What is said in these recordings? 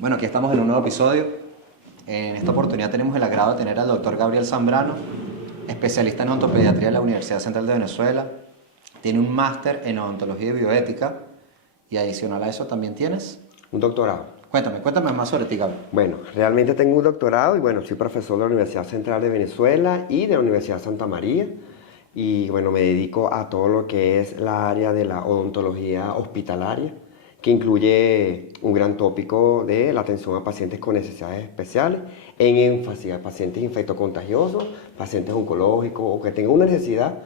Bueno, aquí estamos en un nuevo episodio. En esta oportunidad tenemos el agrado de tener al doctor Gabriel Zambrano, especialista en odontopediatría de la Universidad Central de Venezuela. Tiene un máster en odontología y bioética y adicional a eso también tienes. Un doctorado. Cuéntame más sobre ti, Gabriel. Bueno, realmente tengo un doctorado y bueno, soy profesor de la Universidad Central de Venezuela y de la Universidad Santa María. Y bueno, me dedico a todo lo que es la área de la odontología hospitalaria, que incluye un gran tópico de la atención a pacientes con necesidades especiales, en énfasis a pacientes infectocontagiosos, pacientes oncológicos o que tengan una necesidad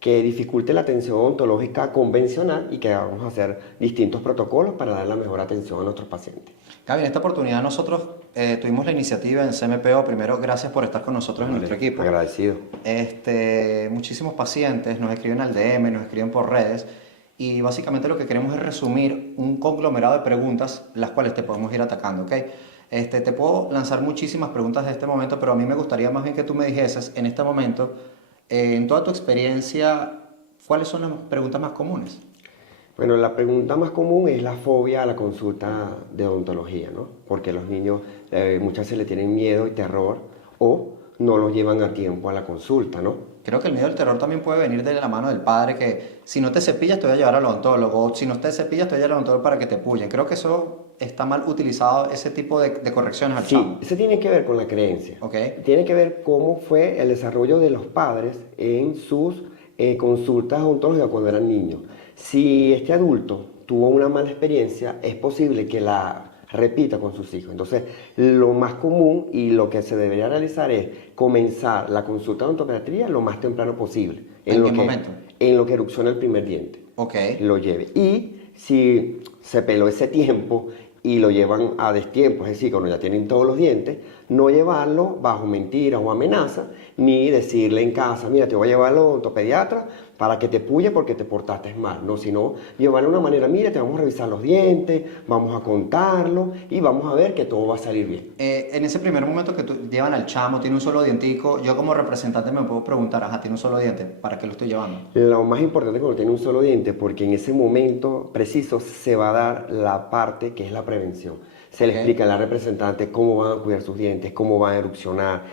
que dificulte la atención odontológica convencional y que vamos a hacer distintos protocolos para dar la mejor atención a nuestros pacientes. Gaby, en esta oportunidad nosotros tuvimos la iniciativa en CMPO. Primero, gracias por estar con nosotros en nuestro equipo. Agradecido. Muchísimos pacientes nos escriben al DM, nos escriben por redes y básicamente lo que queremos es resumir un conglomerado de preguntas las cuales te podemos ir atacando, ¿ok? Te puedo lanzar muchísimas preguntas de este momento, pero a mí me gustaría más bien que tú me dijeses en este momento, en toda tu experiencia, ¿cuáles son las preguntas más comunes? Bueno, la pregunta más común es la fobia a la consulta de odontología, ¿no? Porque los niños muchas veces le tienen miedo y terror o no los llevan a tiempo a la consulta, ¿no? Creo que el miedo al terror también puede venir de la mano del padre, que si no te cepillas te voy a llevar al odontólogo, o si no te cepillas te voy a llevar al odontólogo para que te pullen. Creo que eso está mal utilizado, ese tipo de correcciones al chamo. Sí, eso tiene que ver con la creencia. Ok. Tiene que ver cómo fue el desarrollo de los padres en sus consultas odontológicas cuando eran niños. Si este adulto tuvo una mala experiencia, es posible que la repita con sus hijos. Entonces, lo más común y lo que se debería realizar es comenzar la consulta de odontopediatría lo más temprano posible. ¿En qué momento? En lo que erupciona el primer diente. Ok. Lo lleve. Y si se peló ese tiempo y lo llevan a destiempo, es decir, cuando ya tienen todos los dientes, no llevarlo bajo mentiras o amenazas, ni decirle en casa, mira, te voy a llevar al odontopediatra para que te puye porque te portaste mal, no, sino llevarlo de una manera, mira, te vamos a revisar los dientes, vamos a contarlo y vamos a ver que todo va a salir bien. En ese primer momento que tú llevan al chamo, tiene un solo dientico, yo como representante me puedo preguntar, ajá, tiene un solo diente, ¿para qué lo estoy llevando? Lo más importante es cuando tiene un solo diente, porque en ese momento preciso se va a dar la parte que es la prevención. Se le explica a la representante cómo van a cuidar sus dientes, cómo van a erupcionar,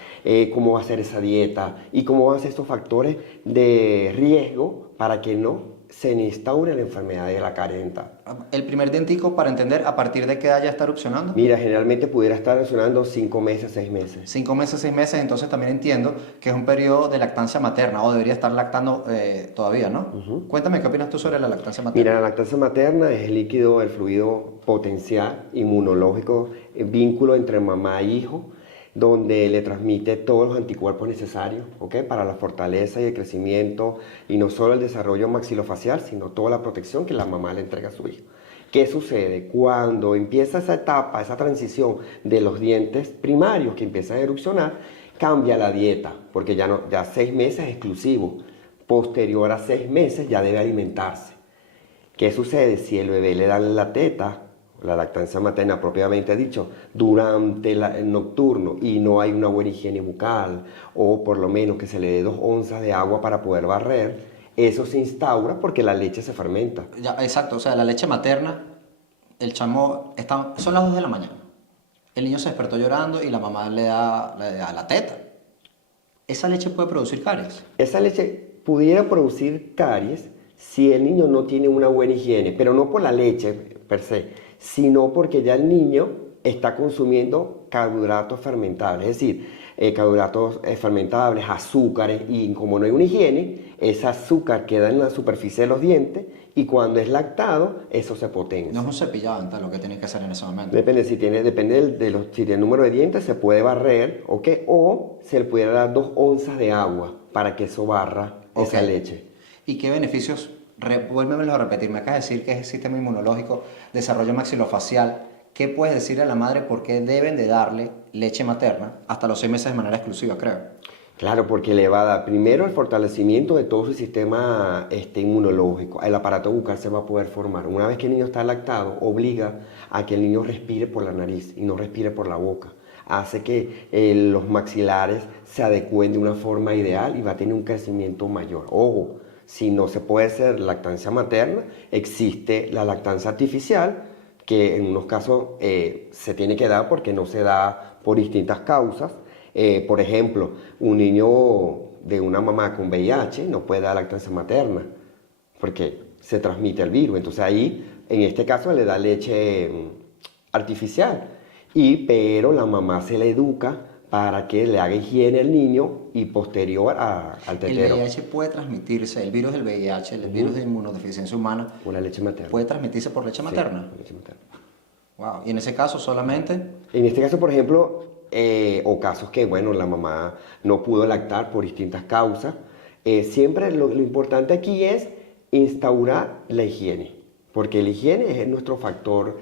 cómo va a ser esa dieta y cómo van a ser estos factores de riesgo para que no se instaure la enfermedad de la carie dental. El primer dientico, para entender, ¿a partir de qué edad ya está erupcionando? Mira, generalmente pudiera estar erupcionando 5 meses, 6 meses. 5 meses, 6 meses, entonces también entiendo que es un periodo de lactancia materna o debería estar lactando todavía, ¿no? Cuéntame, ¿qué opinas tú sobre la lactancia materna? Mira, la lactancia materna es el líquido, el fluido potencial, inmunológico, el vínculo entre mamá e hijo, donde le transmite todos los anticuerpos necesarios, ¿ok? Para la fortaleza y el crecimiento, y no solo el desarrollo maxilofacial, sino toda la protección que la mamá le entrega a su hijo. ¿Qué sucede? Cuando empieza esa etapa, esa transición de los dientes primarios que empiezan a erupcionar, cambia la dieta, porque ya 6 meses es exclusivo. Posterior a 6 meses ya debe alimentarse. ¿Qué sucede? Si el bebé le dan la teta, la lactancia materna propiamente dicho, durante el nocturno y no hay una buena higiene bucal, o por lo menos que se le dé 2 onzas de agua para poder barrer, eso se instaura porque la leche se fermenta. Ya, exacto, o sea, la leche materna, el chamo, son las 2 de la mañana. El niño se despertó llorando y la mamá le da la teta. ¿Esa leche puede producir caries? Esa leche pudiera producir caries si el niño no tiene una buena higiene, pero no por la leche per se, sino porque ya el niño está consumiendo carbohidratos fermentables, es decir, carbohidratos fermentables, azúcares, y como no hay una higiene, ese azúcar queda en la superficie de los dientes y cuando es lactado, eso se potencia. No es un cepillado dental lo que tienes que hacer en ese momento. Depende, si tiene el número de dientes, se puede barrer, ¿ok? O se le pudiera dar 2 onzas de agua para que eso barra esa leche. ¿Y qué beneficios? Vuélvemelo a repetir, me acabas de decir que es el sistema inmunológico, desarrollo maxilofacial. ¿Qué puedes decirle a la madre por qué deben de darle leche materna hasta los 6 meses de manera exclusiva, creo? Claro, porque le va a dar primero el fortalecimiento de todo su sistema inmunológico. El aparato bucal se va a poder formar. Una vez que el niño está lactado, obliga a que el niño respire por la nariz y no respire por la boca. Hace que los maxilares se adecúen de una forma ideal y va a tener un crecimiento mayor. Ojo, si no se puede hacer lactancia materna, existe la lactancia artificial, que en unos casos se tiene que dar porque no se da por distintas causas. Por ejemplo, un niño de una mamá con VIH no puede dar lactancia materna porque se transmite el virus. Entonces ahí, en este caso, le da leche artificial. Pero la mamá se le educa para que le haga higiene al niño y posterior al El tetero. VIH puede transmitirse, el virus del VIH, el virus de inmunodeficiencia humana, Una leche materna. puede transmitirse por leche Sí, materna. leche materna. Wow. Y en ese caso solamente, En este caso, por ejemplo, o casos que, bueno, la mamá no pudo lactar por distintas causas, siempre lo importante aquí es instaurar la higiene, porque la higiene es nuestro factor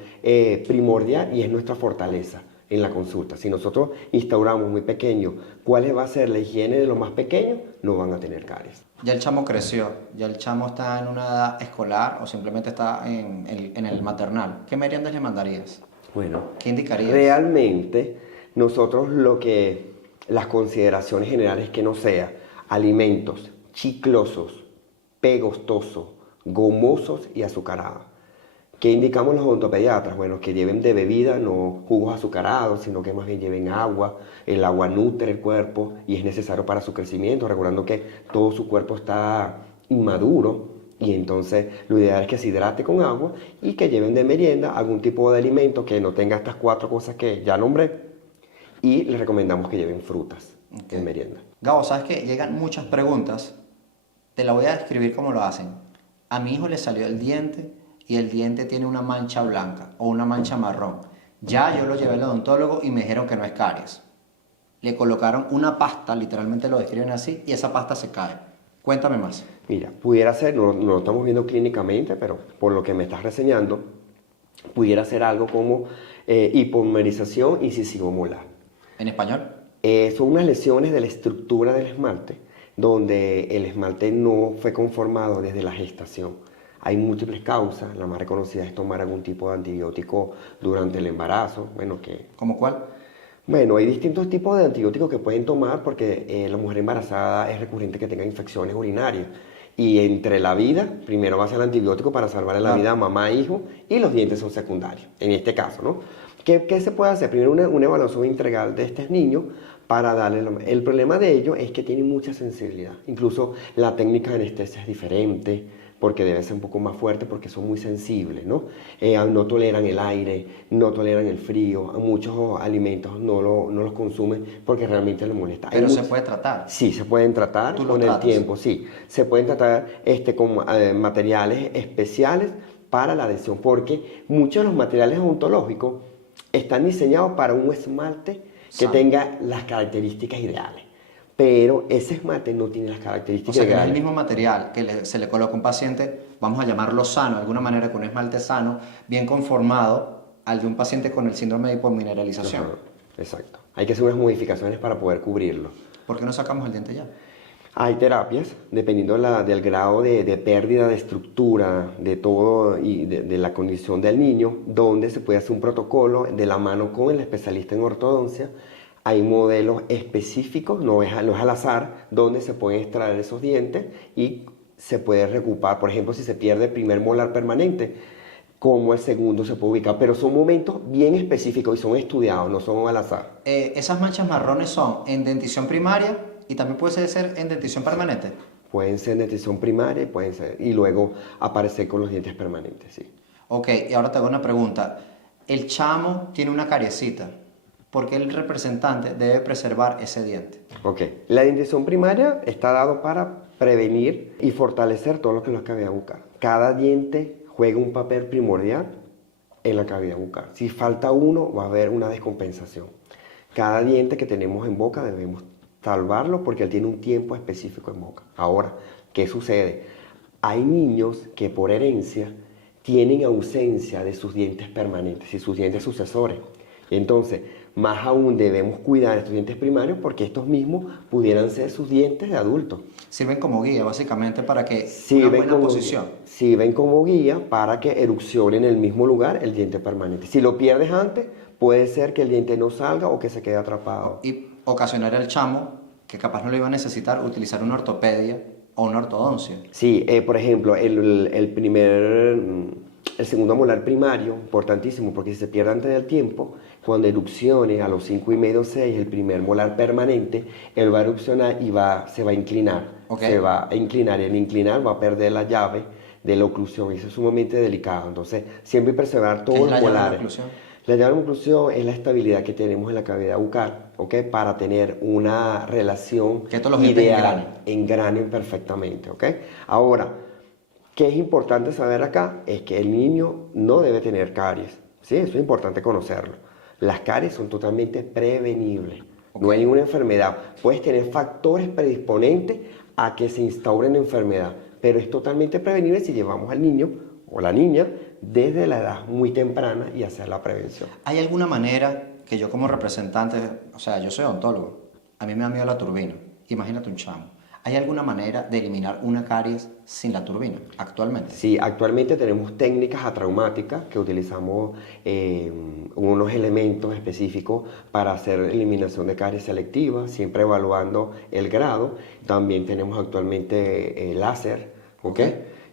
primordial y es nuestra fortaleza en la consulta. Si nosotros instauramos muy pequeño cuál va a ser la higiene de los más pequeños, no van a tener caries. ya el chamo creció, ya el chamo está en una edad escolar o simplemente está en el maternal. ¿Qué meriendas le mandarías? Bueno, ¿Qué indicarías? realmente nosotros las consideraciones generales que no sea alimentos chiclosos, pegostosos, gomosos y azucarados. ¿Qué indicamos los odontopediatras? Bueno, que lleven de bebida no jugos azucarados, sino que más bien lleven agua. El agua nutre el cuerpo y es necesario para su crecimiento, recordando que todo su cuerpo está inmaduro y entonces lo ideal es que se hidrate con agua y que lleven de merienda algún tipo de alimento que no tenga estas 4 cosas que ya nombré y les recomendamos que lleven frutas en merienda. Gabo, ¿sabes qué? Llegan muchas preguntas. Te la voy a describir cómo lo hacen. A mi hijo le salió el diente y el diente tiene una mancha blanca o una mancha marrón. Ya yo lo llevé al odontólogo y me dijeron que no es caries. Le colocaron una pasta, literalmente lo describen así, y esa pasta se cae. Cuéntame más. Mira, pudiera ser, no lo estamos viendo clínicamente, pero por lo que me estás reseñando, pudiera ser algo como hipomerización incisivo molar. ¿En español? Son unas lesiones de la estructura del esmalte, donde el esmalte no fue conformado desde la gestación. Hay múltiples causas, la más reconocida es tomar algún tipo de antibiótico durante el embarazo, ¿Cómo cuál? Bueno, hay distintos tipos de antibióticos que pueden tomar porque la mujer embarazada es recurrente que tenga infecciones urinarias. Y entre la vida, primero va a ser el antibiótico para salvarle la vida a mamá e hijo, y los dientes son secundarios, en este caso, ¿no? ¿Qué se puede hacer? Primero una evaluación integral de estos niños para darle... El problema de ellos es que tienen mucha sensibilidad. Incluso la técnica de anestesia es diferente, porque debe ser un poco más fuerte porque son muy sensibles, ¿no? No toleran el aire, no toleran el frío, muchos alimentos no los consumen porque realmente les molesta. Pero se puede tratar. Sí, se pueden tratar con el tiempo, sí. Se pueden tratar con materiales especiales para la adhesión, porque muchos de los materiales odontológicos están diseñados para un esmalte que tenga las características ideales. Pero ese esmalte no tiene las características ideales. O sea, que no es el mismo material que se le coloca a un paciente, vamos a llamarlo sano, de alguna manera, con un esmalte sano, bien conformado, al de un paciente con el síndrome de hipomineralización. Exacto. Hay que hacer unas modificaciones para poder cubrirlo. ¿Por qué no sacamos el diente ya? Hay terapias, dependiendo del grado de pérdida de estructura, de todo y de la condición del niño, donde se puede hacer un protocolo de la mano con el especialista en ortodoncia. Hay modelos específicos, no es al azar, donde se pueden extraer esos dientes y se puede recuperar. Por ejemplo, si se pierde el primer molar permanente, como el segundo se puede ubicar. Pero son momentos bien específicos y son estudiados, no son al azar. ¿Esas manchas marrones son en dentición primaria y también puede ser en dentición permanente? Pueden ser en dentición primaria y pueden ser, y luego aparecer con los dientes permanentes, sí. Ok, y ahora te hago una pregunta. El chamo tiene una cariecita. ¿Por qué el representante debe preservar ese diente? Ok, la dentición primaria está dado para prevenir y fortalecer todo lo que es la cavidad bucal. Cada diente juega un papel primordial en la cavidad bucal. Si falta uno, va a haber una descompensación. Cada diente que tenemos en boca debemos salvarlo porque él tiene un tiempo específico en boca. Ahora, ¿qué sucede? Hay niños que por herencia tienen ausencia de sus dientes permanentes y sus dientes sucesores. Entonces, más aún debemos cuidar estos dientes primarios porque estos mismos pudieran ser sus dientes de adultos. Sirven como guía básicamente para que una buena posición. Sirven como guía para que erupcione en el mismo lugar el diente permanente. Si lo pierdes antes, puede ser que el diente no salga o que se quede atrapado. Y ocasionar al chamo, que capaz no lo iba a necesitar, utilizar una ortopedia o una ortodoncia. Sí, por ejemplo, el primer El segundo molar primario, importantísimo, porque si se pierde antes del tiempo, cuando erupcione a los 5 y medio, 6, el primer molar permanente, él va a erupcionar y se va a inclinar. Okay. Se va a inclinar y al inclinar va a perder la llave de la oclusión. Eso es sumamente delicado. Entonces, siempre preservar todos los molares. La llave de oclusión es la estabilidad que tenemos en la cavidad bucal, ¿ok? Para tener una relación ideal, engranen perfectamente, ¿ok? Ahora, ¿qué es importante saber acá? Es que el niño no debe tener caries, ¿sí? Eso es importante conocerlo. Las caries son totalmente prevenibles, no hay ninguna enfermedad. Puedes tener factores predisponentes a que se instaure una enfermedad, pero es totalmente prevenible si llevamos al niño o la niña desde la edad muy temprana y hacer la prevención. ¿Hay alguna manera que yo como representante, o sea, yo soy odontólogo, a mí me da miedo la turbina, imagínate un chamo, ¿hay alguna manera de eliminar una caries sin la turbina actualmente? Sí, actualmente tenemos técnicas atraumáticas que utilizamos unos elementos específicos para hacer eliminación de caries selectiva, siempre evaluando el grado. También tenemos actualmente láser, ¿ok?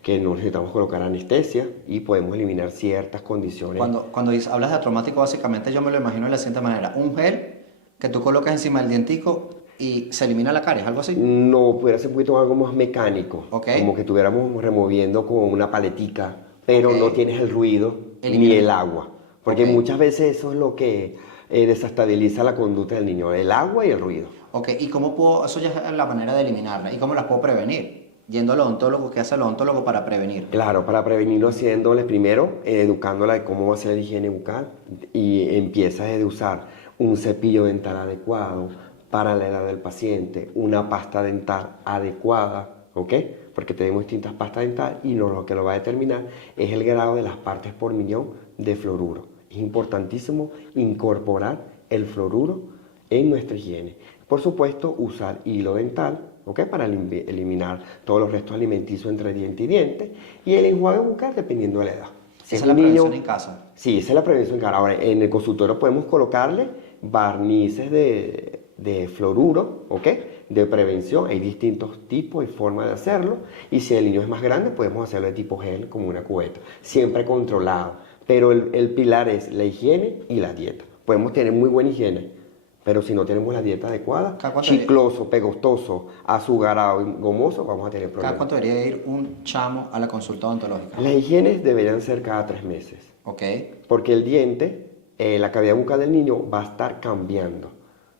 Que no necesitamos colocar anestesia y podemos eliminar ciertas condiciones. Cuando hablas de atraumático, básicamente yo me lo imagino de la siguiente manera: un gel que tú colocas encima del dientico y se elimina la caries, ¿algo así? No, pudiera ser un poquito algo más mecánico, como que estuviéramos removiendo con una paletica, pero no tienes el ruido ni el agua, porque muchas veces eso es lo que desestabiliza la conducta del niño, el agua y el ruido. Ok, ¿y cómo puedo, eso ya es la manera de eliminarla, y cómo las puedo prevenir? Yendo al odontólogo, ¿qué hace el odontólogo para prevenir? Claro, para prevenirlo haciéndole primero, educándola de cómo va a ser la higiene bucal y empiezas a usar un cepillo dental adecuado para la edad del paciente, una pasta dental adecuada, ¿ok? Porque tenemos distintas pastas dentales y lo que lo va a determinar es el grado de las partes por millón de fluoruro. Es importantísimo incorporar el fluoruro en nuestra higiene. Por supuesto, usar hilo dental, ¿ok? Para eliminar todos los restos alimenticios entre diente y diente, y el enjuague bucal dependiendo de la edad. Si ¿Esa es la prevención en casa? Sí, esa es la prevención en casa. Ahora, en el consultorio podemos colocarle barnices de fluoruro, ¿ok? De prevención. Hay distintos tipos y formas de hacerlo, y si el niño es más grande podemos hacerlo de tipo gel, como una cubeta, siempre controlado. Pero el pilar es la higiene y la dieta. Podemos tener muy buena higiene, pero si no tenemos la dieta adecuada, chicloso, pegostoso, azucarado y gomoso, vamos a tener problemas. ¿Cada cuánto debería ir un chamo a la consulta odontológica? Las higienes deberían ser cada 3 meses. Ok. Porque el diente, la cavidad bucal del niño va a estar cambiando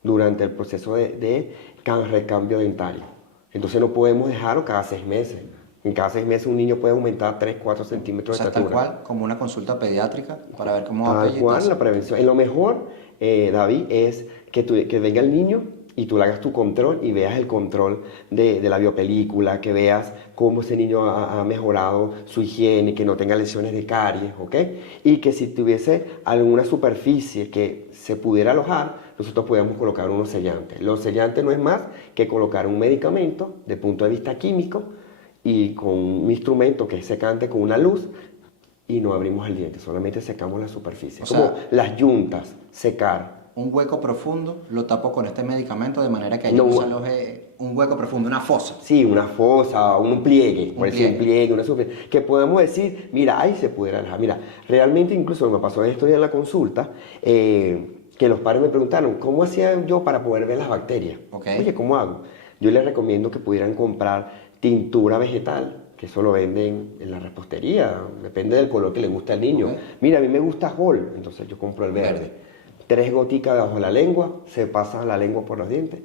durante el proceso de recambio dentario. Entonces no podemos dejarlo cada 6 meses. En cada 6 meses un niño puede aumentar 3, 4 centímetros de estatura. Tal cual, como una consulta pediátrica para ver cómo va a Tal cual, la prevención. Y lo mejor, David, es que venga el niño y tú le hagas tu control y veas el control de la biopelícula, que veas cómo ese niño ha mejorado su higiene, que no tenga lesiones de caries, ¿ok? Y que si tuviese alguna superficie que se pudiera alojar, nosotros podemos colocar unos sellantes. Los sellantes no es más que colocar un medicamento de punto de vista químico y con un instrumento que es secante con una luz, y no abrimos el diente, solamente secamos la superficie. Como las yuntas, secar. Un hueco profundo lo tapo con este medicamento de manera que haya un hueco profundo, una fosa. Sí, una fosa, un pliegue, por decir un pliegue, una superficie, que podemos decir, mira, ahí se pudiera dejar. Mira, realmente incluso me pasó en esto ya en la consulta, que los padres me preguntaron, ¿cómo hacía yo para poder ver las bacterias? Oye, ¿cómo hago? Yo les recomiendo que pudieran comprar tintura vegetal, que eso lo venden en la repostería, depende del color que le gusta al niño. Mira, a mí me gusta Hall, entonces yo compro el verde. 3 goticas debajo de la lengua, se pasa la lengua por los dientes,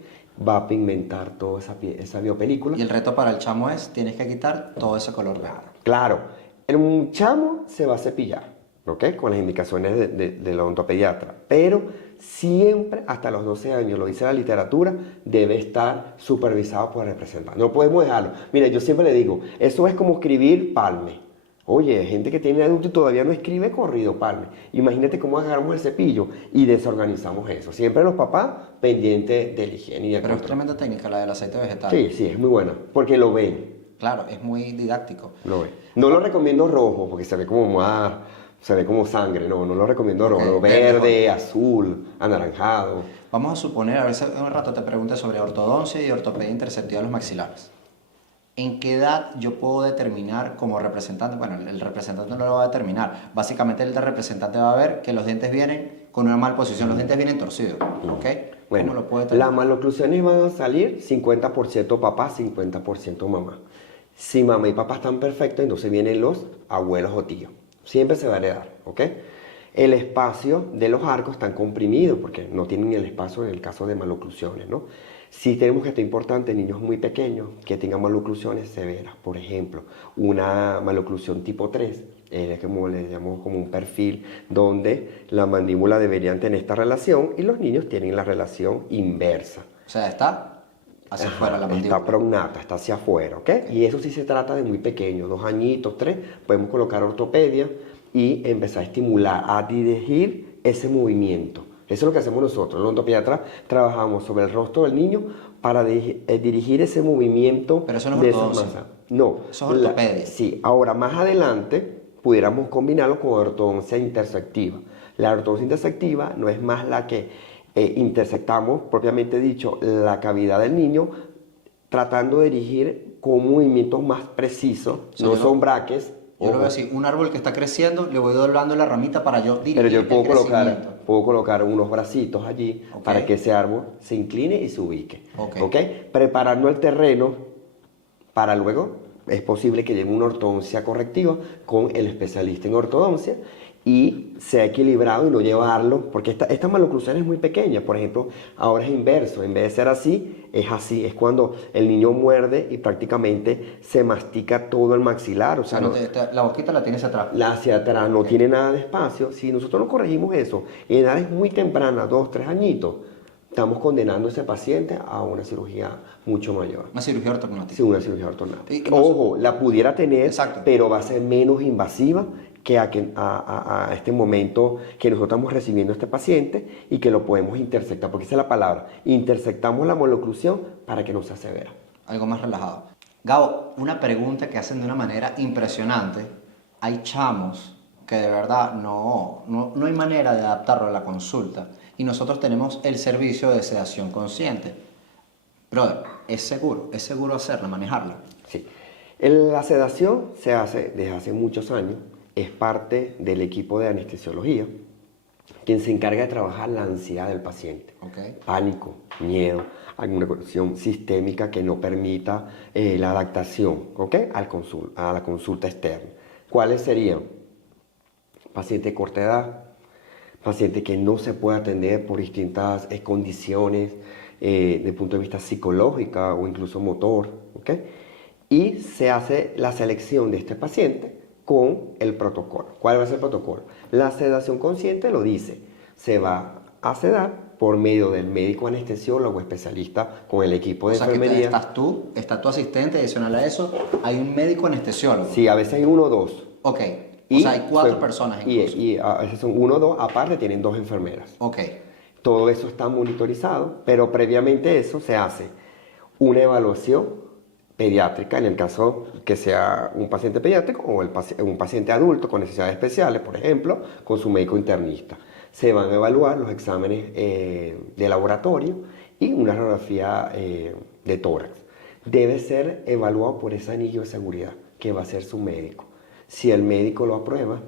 va a pigmentar toda esa biopelícula. Y el reto para el chamo es, tienes que quitar todo ese color verde. Claro, el chamo se va a cepillar, ¿ok? Con las indicaciones del odontopediatra, pero siempre hasta los 12 años, lo dice la literatura, debe estar supervisado por el representante. No podemos dejarlo. Mira, yo siempre le digo, eso es como escribir palme. Oye, gente que tiene adulto y todavía no escribe corrido palme. Imagínate cómo agarramos el cepillo y desorganizamos eso. Siempre los papás pendientes de la higiene y del Pero control. es tremenda técnica la del aceite vegetal. Sí, sí, es muy buena, porque lo ven. Claro, es muy didáctico. Lo ven. No lo recomiendo rojo, porque se ve como más, se ve como sangre. No lo recomiendo rojo. Verde, azul, anaranjado. Vamos a suponer, a veces un rato te pregunté sobre ortodoncia y ortopedia interceptiva de los maxilares. ¿En qué edad yo puedo determinar como representante? Bueno, el representante no lo va a determinar. Básicamente el representante va a ver que los dientes vienen con una malposición, los dientes vienen torcidos, ¿ok? Bueno, ¿Cómo lo puede las determinar? maloclusiones van a salir 50% papá, 50% mamá. Si mamá y papá están perfectos, entonces vienen los abuelos o tíos. Siempre se va a heredar, ¿ok? El espacio de los arcos están comprimidos porque no tienen el espacio en el caso de maloclusiones, ¿no? Sí tenemos que estar importante en niños muy pequeños que tengan maloclusiones severas. Por ejemplo, una maloclusión tipo 3, es como le llamamos como un perfil donde la mandíbula deberían tener esta relación y los niños tienen la relación inversa. O sea, está hacia afuera la mandíbula. Está prognata, está hacia afuera, ¿ok? Y eso sí se trata de muy pequeños, 2 añitos, 3, podemos colocar ortopedia y empezar a estimular, a dirigir ese movimiento. Eso es lo que hacemos nosotros. Los odontopediatras trabajamos sobre el rostro del niño para dirigir ese movimiento. Pero eso no es de esas ortodoncia. masas. No. Eso es ortopedia. Sí, ahora más adelante pudiéramos combinarlo con ortodoncia intersectiva. La ortodoncia intersectiva no es más la que intersectamos, propiamente dicho, la cavidad del niño, tratando de dirigir con movimientos más precisos, O sea, no son braques. Yo lo veo así, un árbol que está creciendo, le voy doblando la ramita para yo dirigir Pero yo el crecimiento. puedo colocar unos bracitos allí Ok. para que ese árbol se incline y se ubique. Ok. ¿Ok? Preparando el terreno para luego, es posible que lleve una ortodoncia correctiva con el especialista en ortodoncia y sea equilibrado y no llevarlo, porque esta maloclusión es muy pequeña. Por ejemplo, ahora es inverso, en vez de ser así, es cuando el niño muerde y prácticamente se mastica todo el maxilar. O O sea, sea, la boquita la tienes atrás. la hacia atrás no tiene nada de espacio. Si nosotros no corregimos eso en edades muy tempranas, 2, 3 añitos, estamos condenando a ese paciente a una cirugía mucho mayor. Una cirugía ortognática. Sí, una cirugía ortognática. Y no- Ojo, la pudiera tener, Exacto. pero va a ser menos invasiva que a este momento que nosotros estamos recibiendo a este paciente y que lo podemos intersectar, porque esa es la palabra. Intersectamos la maloclusión para que no sea severa. Algo más relajado. Gabo, una pregunta que hacen de una manera impresionante. Hay chamos que de verdad no hay manera de adaptarlo a la consulta. Y nosotros tenemos el servicio de sedación consciente. Brother, es seguro hacerla, manejarla. Sí. La sedación se hace desde hace muchos años, es parte del equipo de anestesiología, quien se encarga de trabajar la ansiedad del paciente. Ok. Pánico, miedo, alguna cuestión sistémica que no permita la adaptación, ¿ok? A la consulta externa. ¿Cuáles serían? Paciente de corta edad, paciente que no se puede atender por distintas condiciones de punto de vista psicológica o incluso motor, ¿ok? Y se hace la selección de este paciente con el protocolo. ¿Cuál va a ser el protocolo? La sedación consciente lo dice, se va a sedar por medio del médico anestesiólogo especialista con el equipo de O sea, que enfermería. está tu asistente, adicional a eso, hay un médico anestesiólogo. Sí, a veces hay 1 o 2. Ok. O sea, hay 4 personas incluso. Y a veces son 1 o 2, aparte tienen 2 enfermeras. Ok. Todo eso está monitorizado, pero previamente eso se hace una evaluación pediátrica, en el caso que sea un paciente pediátrico o un paciente adulto con necesidades especiales, por ejemplo, con su médico internista. Se van a evaluar los exámenes de laboratorio y una radiografía de tórax. Debe ser evaluado por ese anillo de seguridad que va a ser su médico. Si el médico lo aprueba,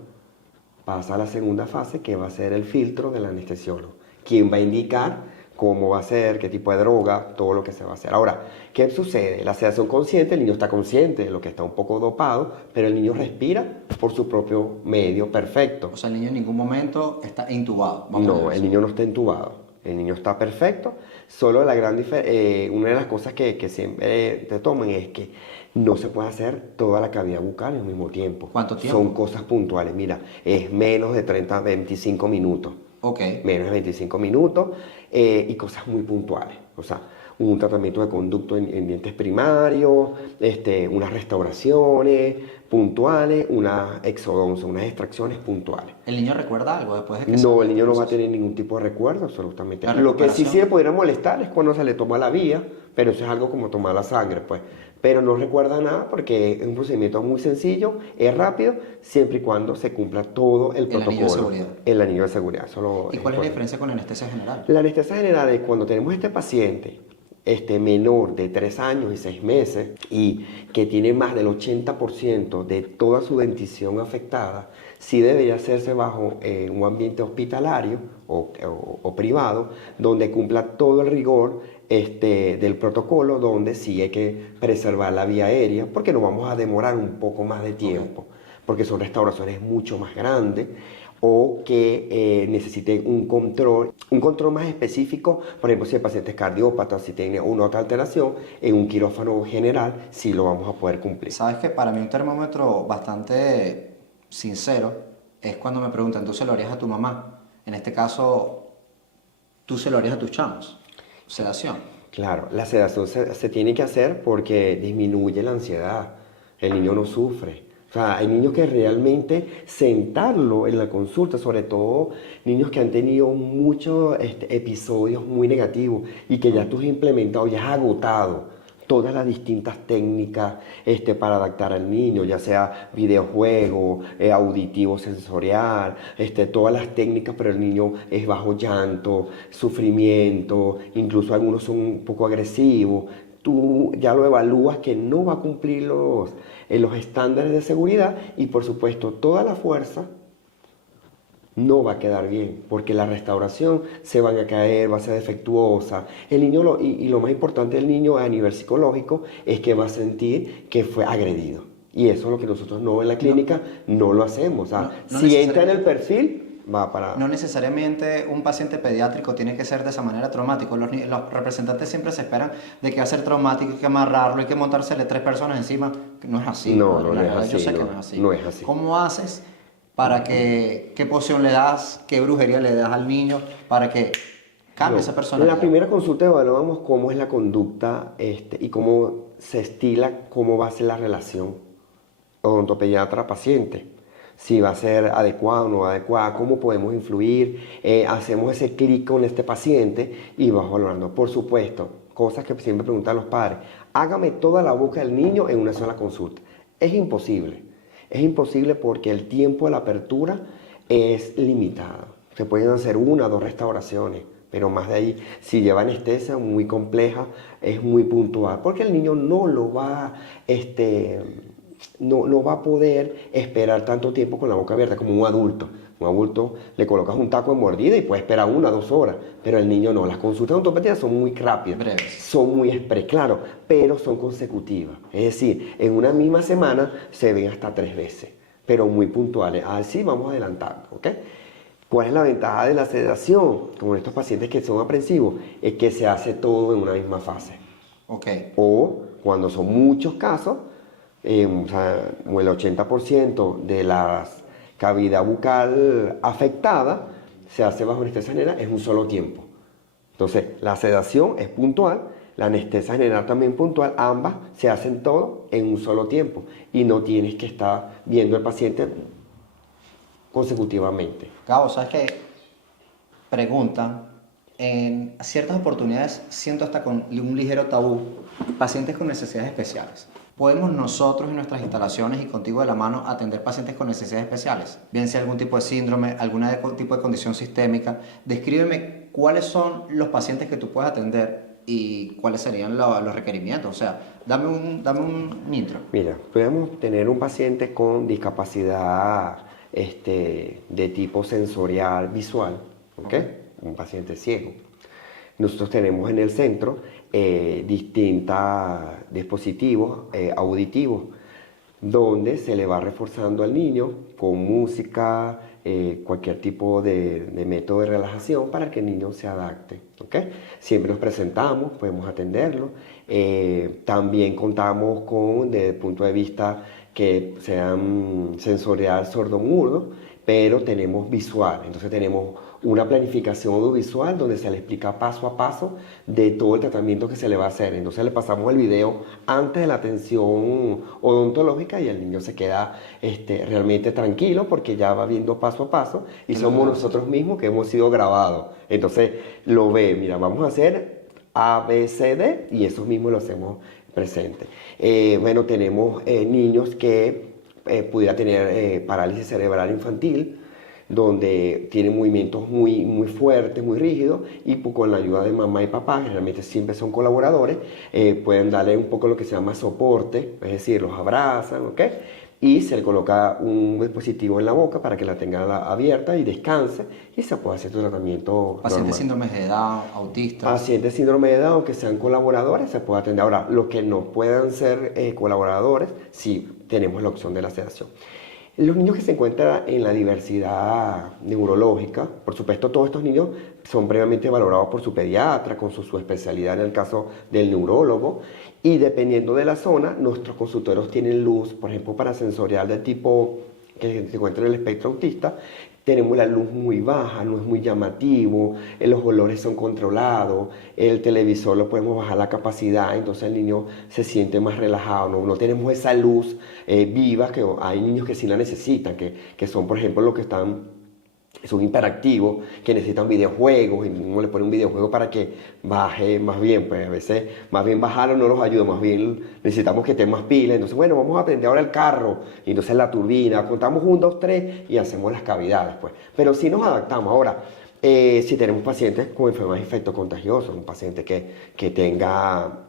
pasa a la segunda fase, que va a ser el filtro del anestesiólogo, quien va a indicar cómo va a ser, qué tipo de droga, todo lo que se va a hacer. Ahora, ¿qué sucede? La sedación consciente, el niño está consciente de lo que está un poco dopado, pero el niño respira por su propio medio perfecto. O sea, el niño en ningún momento está intubado. Vamos a No, ver el eso. niño no está intubado, el niño está perfecto. Solo una de las cosas que siempre te toman es que no se puede hacer toda la cavidad bucal al mismo tiempo. ¿Cuánto tiempo? Son cosas puntuales, mira, es menos de 30 a 25 minutos. Ok. Menos de 25 minutos y cosas muy puntuales. O sea, un tratamiento de conducto en dientes primarios, unas restauraciones puntuales, unas exodoncias, unas extracciones puntuales. ¿El niño recuerda algo después de que No, se- el niño no va a tener ningún tipo de recuerdo, absolutamente. La Lo que sí recuperación. le pudiera molestar es cuando se le toma la vía, pero eso es algo como tomar la sangre, pues. Pero no recuerda nada porque es un procedimiento muy sencillo, es rápido, siempre y cuando se cumpla todo el protocolo. anillo de seguridad. El anillo de seguridad. ¿Y cuál es la diferencia con anestesia general? La anestesia general es cuando tenemos este paciente menor de 3 años y 6 meses y que tiene más del 80% de toda su dentición afectada, sí debería hacerse bajo un ambiente hospitalario o privado, donde cumpla todo el rigor del protocolo, donde sí hay que preservar la vía aérea, porque nos vamos a demorar un poco más de tiempo, porque son restauraciones mucho más grandes, o que necesite un control más específico. Por ejemplo, si el paciente es cardiópata, si tiene una otra alteración, en un quirófano general sí lo vamos a poder cumplir. Sabes que para mí un termómetro bastante sincero es cuando me preguntan, ¿tú se lo harías a tu mamá? En este caso, ¿tú se lo harías a tus chamos? Sedación. Claro, la sedación se tiene que hacer porque disminuye la ansiedad, el niño no sufre. O sea, hay niños que realmente sentarlo en la consulta, sobre todo niños que han tenido muchos episodios muy negativos y que ya tú has implementado, ya has agotado todas las distintas técnicas para adaptar al niño, ya sea videojuego, auditivo sensorial, todas las técnicas, pero el niño es bajo llanto, sufrimiento, incluso algunos son un poco agresivos. Tú ya lo evalúas que no va a cumplir los estándares de seguridad y por supuesto toda la fuerza no va a quedar bien, porque la restauración se van a caer, va a ser defectuosa. El niño, y lo más importante del niño a nivel psicológico es que va a sentir que fue agredido. Y eso es lo que nosotros no en la clínica no lo hacemos. O sea, si entra en el perfil, va para... No necesariamente un paciente pediátrico tiene que ser de esa manera traumático. Los representantes siempre se esperan de que va a ser traumático, hay que amarrarlo, hay que montársele 3 personas encima. No es así. No es así. Yo sé que no es así. No es así. ¿Cómo haces para que, qué poción le das, qué brujería le das al niño para que cambie esa persona? En la primera consulta evaluamos cómo es la conducta y cómo se estila, cómo va a ser la relación odontopediatra-paciente. Si va a ser adecuada o no adecuada, cómo podemos influir, hacemos ese clic con este paciente y vas valorando. Por supuesto, cosas que siempre preguntan los padres, hágame toda la boca del niño en una sola consulta. Es imposible porque el tiempo de la apertura es limitado. Se pueden hacer 1 o 2 restauraciones, pero más de ahí, si lleva anestesia muy compleja, es muy puntual, porque el niño no lo va no va a poder esperar tanto tiempo con la boca abierta como un adulto. Un adulto le colocas un taco de mordida y puede esperar 1 o 2 horas, pero el niño no. Las consultas odontopédicas son muy rápidas, breves, son muy claro, pero son consecutivas. Es decir, en una misma semana se ven hasta 3 veces, pero muy puntuales. Así vamos adelantando, ¿ok? ¿Cuál es la ventaja de la sedación con estos pacientes que son aprensivos? Es que se hace todo en una misma fase. Okay. O cuando son muchos casos, o sea, el 80% de la cavidad bucal afectada se hace bajo anestesia general, es un solo tiempo. Entonces, la sedación es puntual, la anestesia general también puntual, ambas se hacen todo en un solo tiempo y no tienes que estar viendo al paciente consecutivamente. Gabo, ¿sabes qué? Preguntan, en ciertas oportunidades siento hasta con un ligero tabú, pacientes con necesidades especiales. ¿Podemos nosotros en nuestras instalaciones y contigo de la mano atender pacientes con necesidades especiales? Bien sea algún tipo de síndrome, algún tipo de condición sistémica. Descríbeme cuáles son los pacientes que tú puedes atender y cuáles serían los requerimientos. O sea, dame un intro. Mira, podemos tener un paciente con discapacidad de tipo sensorial visual, ¿ok? Un paciente ciego. Nosotros tenemos en el centro distintos dispositivos auditivos donde se le va reforzando al niño con música, cualquier tipo de método de relajación para que el niño se adapte, ¿okay? Siempre nos presentamos, podemos atenderlo. También contamos con, desde el punto de vista que sean sensorial sordomudo, pero tenemos visual. Entonces tenemos una planificación audiovisual donde se le explica paso a paso de todo el tratamiento que se le va a hacer. Entonces le pasamos el video antes de la atención odontológica y el niño se queda realmente tranquilo porque ya va viendo paso a paso y somos nosotros mismos que hemos sido grabados. Entonces lo ve, mira, vamos a hacer A, B, C, D y eso mismo lo hacemos presente. Bueno, tenemos niños que pudiera tener parálisis cerebral infantil, donde tienen movimientos muy fuertes, muy rígidos, y pues, con la ayuda de mamá y papá, que realmente siempre son colaboradores, pueden darle un poco lo que se llama soporte, es decir, los abrazan, ¿ok? Y se le coloca un dispositivo en la boca para que la tenga abierta y descanse y se puede hacer tu tratamiento Pacientes normal. síndromes de Down, autistas. Pacientes síndrome de Down que sean colaboradores se puede atender. Ahora, los que no puedan ser colaboradores, sí tenemos la opción de la sedación. Los niños que se encuentran en la diversidad neurológica, por supuesto todos estos niños son previamente valorados por su pediatra, con su especialidad en el caso del neurólogo, y dependiendo de la zona, nuestros consultorios tienen luz, por ejemplo, parasensorial del tipo que se encuentra en el espectro autista, tenemos la luz muy baja, no es muy llamativo, los olores son controlados, el televisor lo podemos bajar la capacidad, entonces el niño se siente más relajado, no tenemos esa luz viva que hay niños que sí la necesitan, que son por ejemplo los que son hiperactivos, que necesitan videojuegos, y uno le pone un videojuego para que baje más bien, pues a veces más bien bajarlo no nos ayuda, más bien necesitamos que esté más pilas, entonces bueno, vamos a aprender ahora el carro, y entonces la turbina, contamos 1, 2, 3 y hacemos las cavidades, pues. Pero si nos adaptamos. Ahora, si tenemos pacientes con enfermedades infectocontagiosas, un paciente que tenga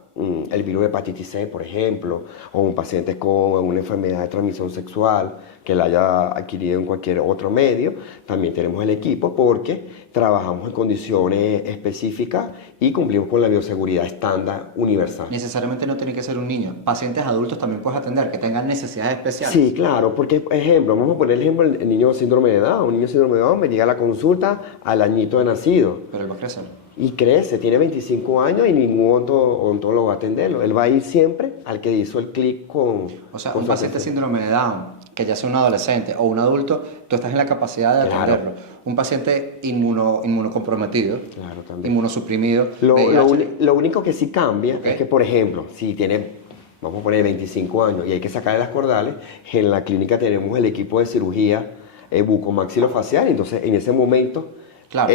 el virus de hepatitis C, por ejemplo, o un paciente con una enfermedad de transmisión sexual que la haya adquirido en cualquier otro medio, también tenemos el equipo porque trabajamos en condiciones específicas y cumplimos con la bioseguridad estándar universal. Necesariamente no tiene que ser un niño. Pacientes adultos también puedes atender que tengan necesidades especiales. Sí, claro, porque, por ejemplo, vamos a poner el ejemplo el niño síndrome de Down. Un niño síndrome de Down me llega a la consulta al añito de nacido. Pero él va a crecer. Y crece, tiene 25 años y ningún odontólogo va a atenderlo. Él va a ir siempre al que hizo el clic con... O sea, con un su paciente atención. síndrome de Down, que ya sea un adolescente o un adulto, tú estás en la capacidad de Claro. atenderlo. Un paciente inmunocomprometido, Claro, también. inmunosuprimido, Lo VIH. lo único que sí cambia Ok. es que, por ejemplo, si tiene, vamos a poner 25 años y hay que sacarle las cordales, en la clínica tenemos el equipo de cirugía bucomaxilofacial, entonces en ese momento Claro.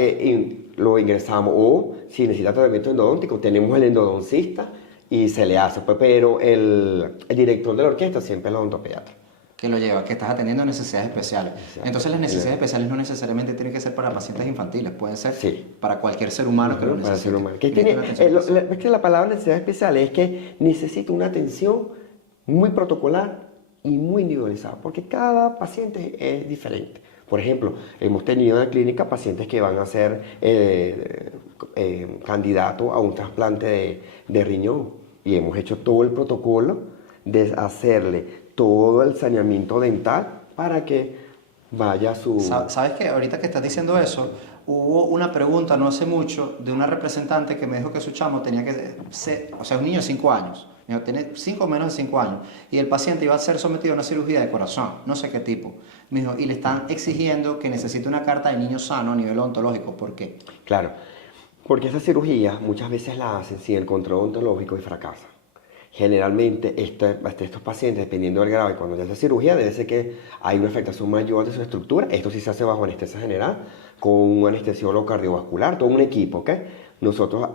lo ingresamos. O si necesita tratamiento endodóntico, tenemos el endodoncista y se le hace, pues, pero el director de la orquesta siempre es el odontopediatra. Que lo lleva, que estás atendiendo necesidades especiales. Exacto. Entonces las necesidades especiales no necesariamente tienen que ser para pacientes infantiles, pueden ser Sí. para cualquier ser humano que lo Para el necesite. ser humano. Que Y necesite tiene, una atención especial. es que la palabra necesidad especial es que necesita una atención muy protocolar y muy individualizada, porque cada paciente es diferente. Por ejemplo, hemos tenido en la clínica pacientes que van a ser candidatos a un trasplante de riñón y hemos hecho todo el protocolo de hacerle todo el saneamiento dental para que vaya a su... ¿Sabes qué? Ahorita que estás diciendo eso, hubo una pregunta no hace mucho de una representante que me dijo que su chamo tenía que ser, o sea, un niño de 5 años, me dijo, tiene 5 o menos de 5 años, y el paciente iba a ser sometido a una cirugía de corazón, no sé qué tipo. Me dijo, y le están exigiendo que necesite una carta de niño sano a nivel odontológico. ¿Por qué? Claro, porque esas cirugías muchas veces las hacen sin el control odontológico y fracasan. Generalmente estos pacientes, dependiendo del grado y cuando se hace cirugía, debe ser que hay una afectación mayor de su estructura. Esto sí se hace bajo anestesia general, con un anestesiólogo cardiovascular, todo un equipo, ¿ok? Nosotros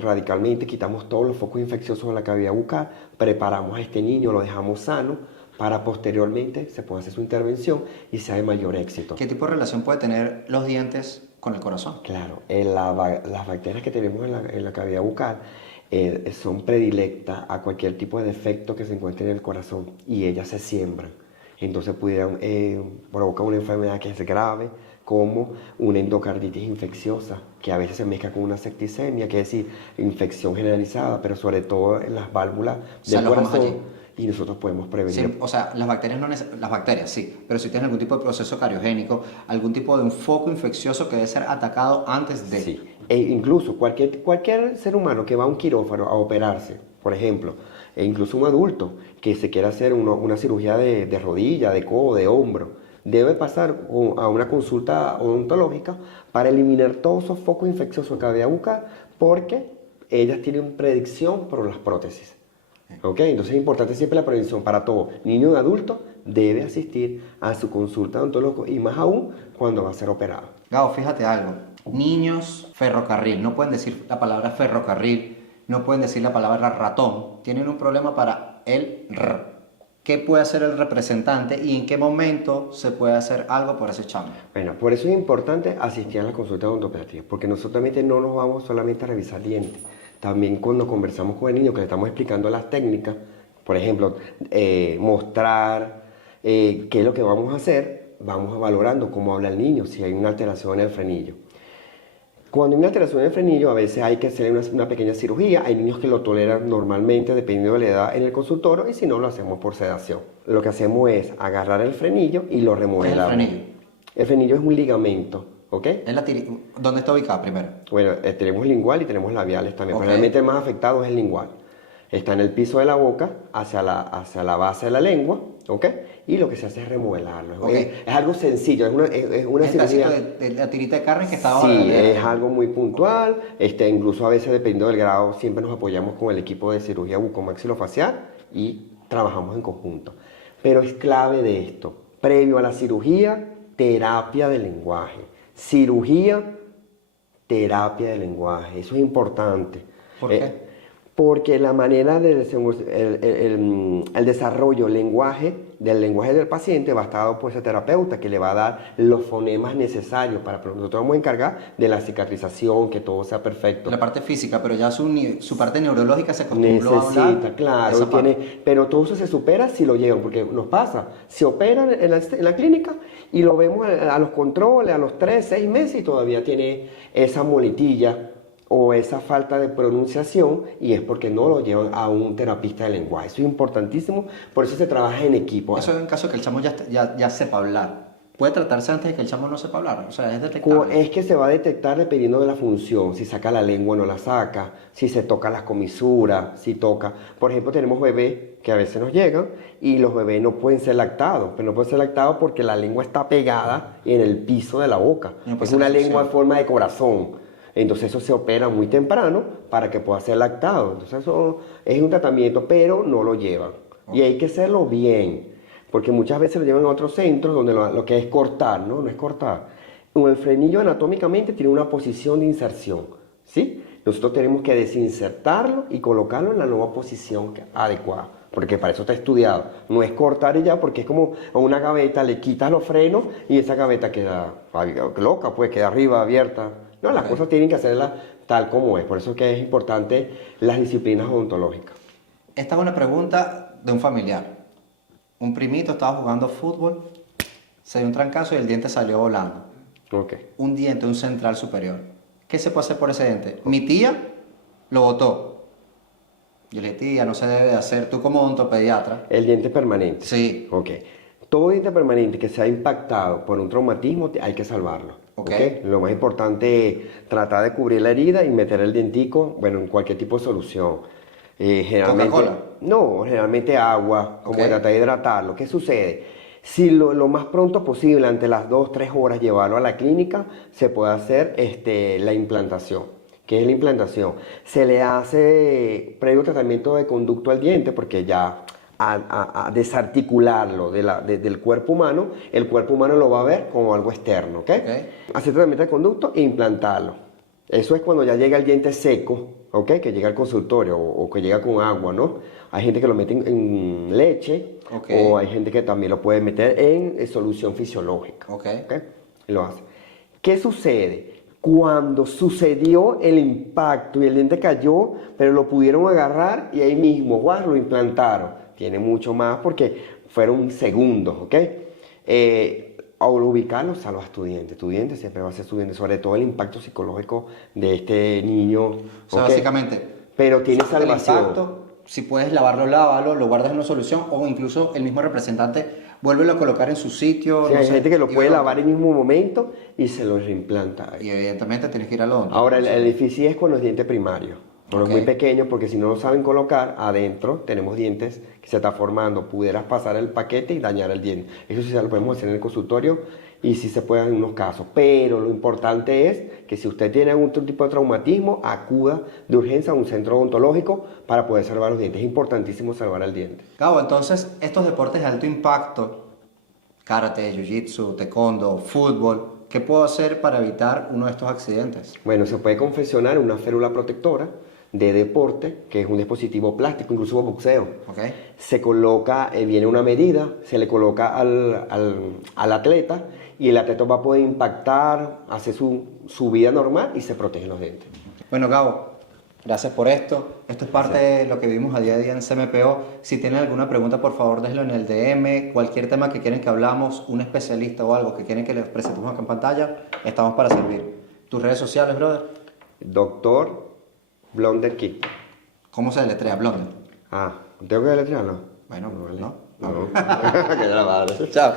radicalmente quitamos todos los focos infecciosos de la cavidad bucal, preparamos a este niño, lo dejamos sano, para posteriormente se pueda hacer su intervención y sea de mayor éxito. ¿Qué tipo de relación puede tener los dientes con el corazón? Claro, las bacterias que tenemos en la cavidad bucal son predilectas a cualquier tipo de defecto que se encuentre en el corazón y ellas se siembran. Entonces pudieran provocar una enfermedad que es grave, como una endocarditis infecciosa, que a veces se mezcla con una septicemia, que es decir, infección generalizada, pero sobre todo en las válvulas del alojamos corazón. allí. Y nosotros podemos prevenir. Sí, o sea, las bacterias, las bacterias sí, pero si tienes algún tipo de proceso cariogénico, algún tipo de un foco infeccioso que debe ser atacado antes de... Sí, e incluso cualquier ser humano que va a un quirófano a operarse, por ejemplo, e incluso un adulto que se quiera hacer una cirugía de rodilla, de codo, de hombro, debe pasar a una consulta odontológica para eliminar todos esos focos infecciosos de cavidad bucal porque ellas tienen predicción por las prótesis. ¿Ok? Entonces es importante siempre la prevención para todo. Niño y adulto debe asistir a su consulta odontológica y más aún cuando va a ser operado. Gabo, fíjate algo. Niños ferrocarril, no pueden decir la palabra ferrocarril, no pueden decir la palabra ratón, tienen un problema para el R. ¿qué puede hacer el representante y en qué momento se puede hacer algo por ese chamo? Bueno, por eso es importante asistir a las consultas odontopediátricas, porque nosotros también no nos vamos solamente a revisar dientes. También cuando conversamos con el niño, que le estamos explicando las técnicas, por ejemplo, mostrar qué es lo que vamos a hacer, vamos valorando cómo habla el niño, si hay una alteración en el frenillo. Cuando hay una alteración en el frenillo, a veces hay que hacer una pequeña cirugía. Hay niños que lo toleran normalmente, dependiendo de la edad, en el consultorio, y si no, lo hacemos por sedación. Lo que hacemos es agarrar el frenillo y lo remodelamos. ¿Qué es el frenillo? El frenillo es un ligamento, ¿ok? ¿Dónde está ubicado primero? Bueno, tenemos lingual y tenemos labiales también, Ok. pero realmente el más afectado es el lingual. Está en el piso de la boca, hacia la base de la lengua, ¿ok? Y lo que se hace es remodelarlo. Ok. Es algo sencillo, es una Es el pedacito cirugía. de la tirita de carne que está abajo de la Sí, piel. es algo muy puntual. Incluso a veces, dependiendo del grado, siempre nos apoyamos con el equipo de cirugía bucomaxilofacial y trabajamos en conjunto. Pero es clave de esto. Previo a la cirugía, terapia de lenguaje. Cirugía, terapia de lenguaje. Eso es importante. ¿Por qué? Porque la manera de el desarrollo del lenguaje del paciente va a estar dado por ese terapeuta que le va a dar los fonemas necesarios para, pero nosotros vamos a encargar de la cicatrización, que todo sea perfecto. La parte física, pero ya su parte neurológica se acostumbró a hablar. Necesita, claro, pero todo eso se supera si lo llevan, porque nos pasa, se operan en la clínica y lo vemos a los controles, a los 3, 6 meses y todavía tiene esa muletilla o esa falta de pronunciación, y es porque no lo llevan a un terapista de lenguaje. Eso es importantísimo, por eso se trabaja en equipo. Eso es en caso que el chamo ya sepa hablar. Puede tratarse antes de que el chamo no sepa hablar, o sea, es detectable. Es que se va a detectar dependiendo de la función, si saca la lengua o no la saca, si se toca las comisuras, si toca. Por ejemplo, tenemos bebés que a veces nos llegan y los bebés no pueden ser lactados, pero no pueden ser lactados porque la lengua está pegada en el piso de la boca. No puede Es ser una succión. lengua en forma de corazón. Entonces eso se opera muy temprano para que pueda ser lactado. Entonces eso es un tratamiento, pero no lo llevan. Y hay que hacerlo bien, porque muchas veces lo llevan a otros centros donde lo que es cortar, ¿no? No es cortar. El frenillo anatómicamente tiene una posición de inserción, ¿sí? Nosotros tenemos que desinsertarlo y colocarlo en la nueva posición adecuada, porque para eso está estudiado. No es cortar y ya, porque es como a una gaveta le quitas los frenos y esa gaveta queda loca, pues queda arriba abierta. No, las cosas tienen que hacerlas tal como es. Por eso es que es importante las disciplinas odontológicas. Esta es una pregunta de un familiar. Un primito estaba jugando fútbol, se dio un trancazo y el diente salió volando. Ok. Un diente, un central superior. ¿Qué se puede hacer por ese diente? Mi tía lo botó. Yo le dije, tía, no se debe de hacer. Tú como odontopediatra. El diente permanente. Sí. Ok. Todo diente permanente que sea impactado por un traumatismo hay que salvarlo. Ok. Lo más importante es tratar de cubrir la herida y meter el dientico, bueno, en cualquier tipo de solución. Generalmente, ¿Coca-Cola? No, generalmente agua, como Ok. tratar de hidratarlo. ¿Qué sucede? Si lo más pronto posible, ante las 2, 3 horas, llevarlo a la clínica, se puede hacer la implantación. ¿Qué es la implantación? Se le hace previo tratamiento de conducto al diente, porque ya a desarticularlo del cuerpo humano, el cuerpo humano lo va a ver como algo externo, ¿ok? Hacer tratamiento de conducto e implantarlo. Eso es cuando ya llega el diente seco, ¿ok? Que llega al consultorio o que llega con agua, ¿no? Hay gente que lo mete en leche, o hay gente que también lo puede meter en solución fisiológica, ¿ok? Lo hace. ¿Qué sucede? Cuando sucedió el impacto y el diente cayó, pero lo pudieron agarrar y ahí mismo, ¡guau!, lo implantaron. Tiene mucho más porque fueron segundos, ¿ok? Al ubicarlo, salvas tu diente. Tu diente siempre va a ser tu diente, sobre todo el impacto psicológico de este niño. O sea, básicamente. Pero tiene Sácate el salvación. impacto, si puedes lavarlo, lávalo, lo guardas en una solución o incluso el mismo representante vuélvelo a colocar en su sitio. Sí, no hay sé, gente que lo y puede velo. lavar en el mismo momento y se lo reimplanta ahí. Y evidentemente tienes que ir al odontólogo. Ahora, el difícil es con los dientes primarios. Con los muy pequeños, porque si no lo saben colocar, adentro tenemos dientes que se está formando. Pudieras pasar el paquete y dañar el diente. Eso sí se lo podemos hacer en el consultorio y sí se puede en unos casos. Pero lo importante es que si usted tiene algún tipo de traumatismo, acuda de urgencia a un centro odontológico para poder salvar los dientes. Es importantísimo salvar el diente. Gabo, entonces estos deportes de alto impacto, karate, jiu-jitsu, taekwondo, fútbol, ¿qué puedo hacer para evitar uno de estos accidentes? Bueno, se puede confeccionar una férula protectora de deporte, que es un dispositivo plástico, incluso boxeo. ¿Ok? Se coloca, viene una medida, se le coloca al atleta y el atleta va a poder impactar, hacer su vida normal y se protegen los dientes. Bueno, Gabo, gracias por esto. Esto es parte de lo que vivimos a día en CMPO. Si tienen alguna pregunta, por favor, déjenlo en el DM. Cualquier tema que quieren que hablamos, un especialista o algo que quieren que les presentemos acá en pantalla, estamos para servir. ¿Tus redes sociales, brother? Doctor Blonder Kick. ¿Cómo se deletrea? Blonder. ¿Tengo que deletrearlo? Bueno, vale. ¿no? No. Que la madre. Chao.